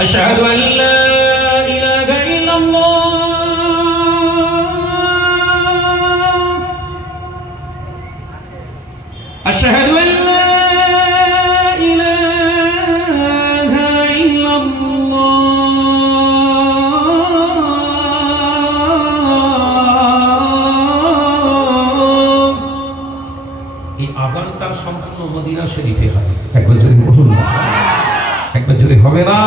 أشهد أن لا إله إلا الله أشهد أن لا إله إلا الله এই আযানটা সম্পূর্ণ মদিনা শরীফে হয় একবার যদি বলুন না একবার যদি হবে না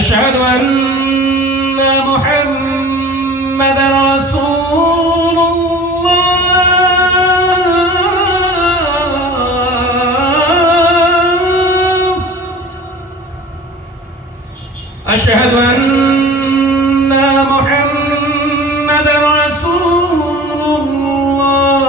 أشهد أن محمد رسول الله أشهد أن محمد رسول الله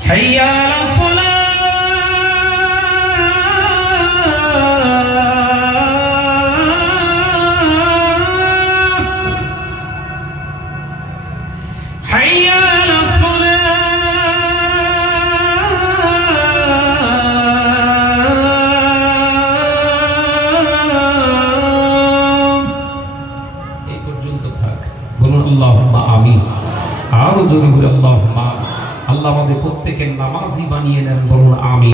حي على الصلاة حي على الصلاة এই পর্যন্ত থাক বলুন আল্লাহুম্মা আমিন আরো জোরে বলে আল্লাহুম্মা আল্লাহ আমাদের প্রত্যেকের নামাজি বানিয়ে নেন বলুন আমিন।